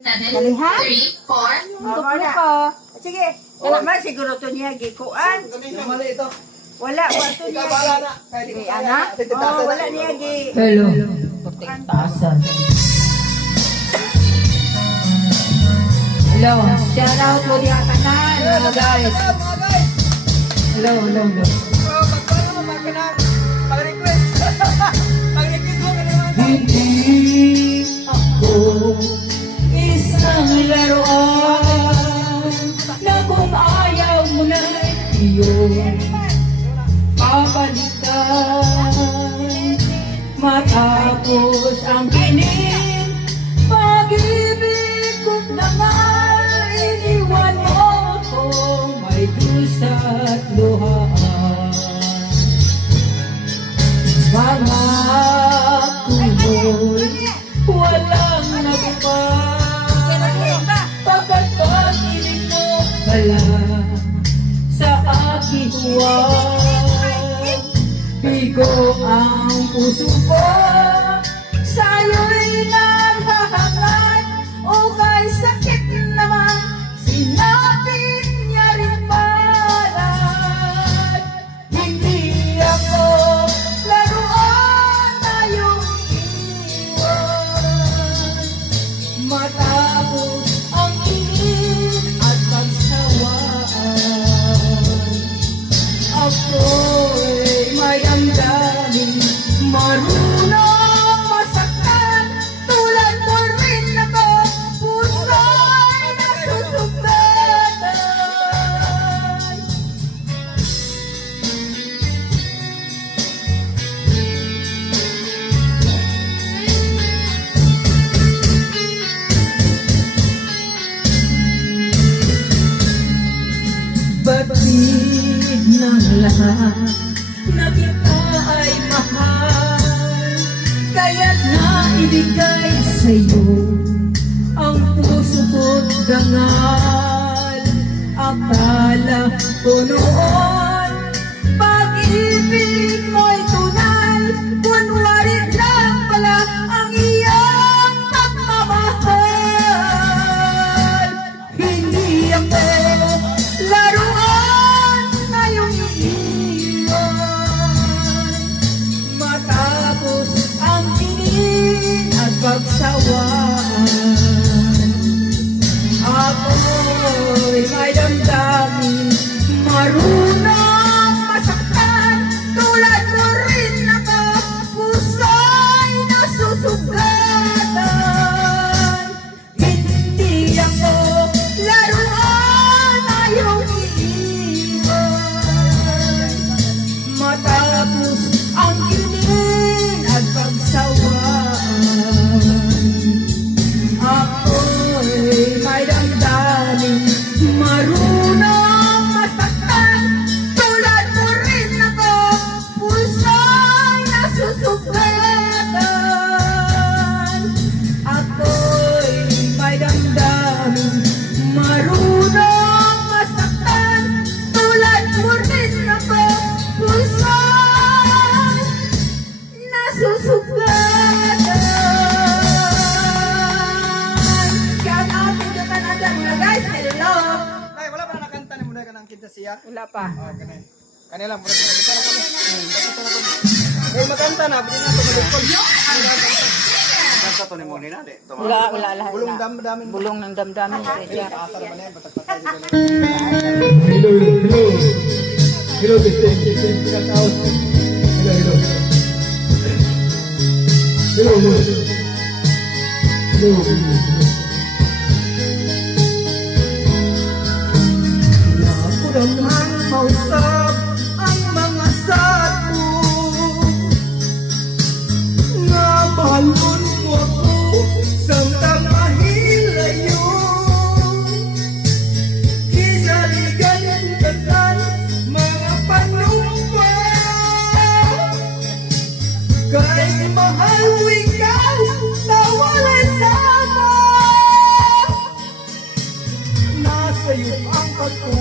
Kaliha? 3, 4. Duplo ko. Sige. Kana man siguro to niya gikuan. Mali ito. Wala ba to niya? na. Sige, anak. Oh, wala niya gi. Hello. Taasan. Hello. Shout out mo diya kanan, mga guys. Mga guys. Hello. Magpano mo mag-request. Mag-request mo kanina. Hindi ako isang laruan na kung ayaw mo na iyon papalitan matapos ang kining pag-ibig ko't naman iniwan mo ko may dusa't luhaan mga kumoy walang nagpapag pagkat pag-ibig mo pala sa aking huwag bigo ang puso ko sa'yo'y naghahangad o kay sakit naman sinapit niya rin palad hindi ako laruan na iyong iwan matapos ang init at pagsawaan ako'y may damdamin marunong masaktan tulad mo rin ako puso'y nasusugatan batid ng lahat na kita ay mahal kaya't naibigay sa'yo ang puso ko't dangal akala ko noon pag-ibig mo'y tunal kunwari lang pala ang iyong pagmamahal hindi ako laruan na iyong iiwan matapos ang tingin at pagsawaan ako'y may damdamin marunong masaktan tulad mo rin ako puso'y nasusugatan hindi ako laruan na iyong iiwan matapos ang ginin at pagsawaan ako'y may damdamin marunong masaktan tulad mo rin ako puso'y nasusugatan ako'y may damdamin marunong masaktan tulad mo rin ako puso'y nasusugatan shout out to the Canada mga guys hello Nay, wala pa na nakanta ni Muday ka ng kinta siya. wala pa Kanay. Kanila mura sa isa na ko. Eh makanta na, bigyan na to malikol. Kanta to ni mo ni na de. wala lahat Bulong na damdamin. bulong ng damdamin siya Asa naman yan, patag-patay dito. Hello, Christine, cut out. Hello. Nakulangan mausap ang mga sato nga balon mo ako samtang mahilayo kisaligan tagan mga panumpa kay mahal ikaw na walay sama nasa iyo ang pagkuha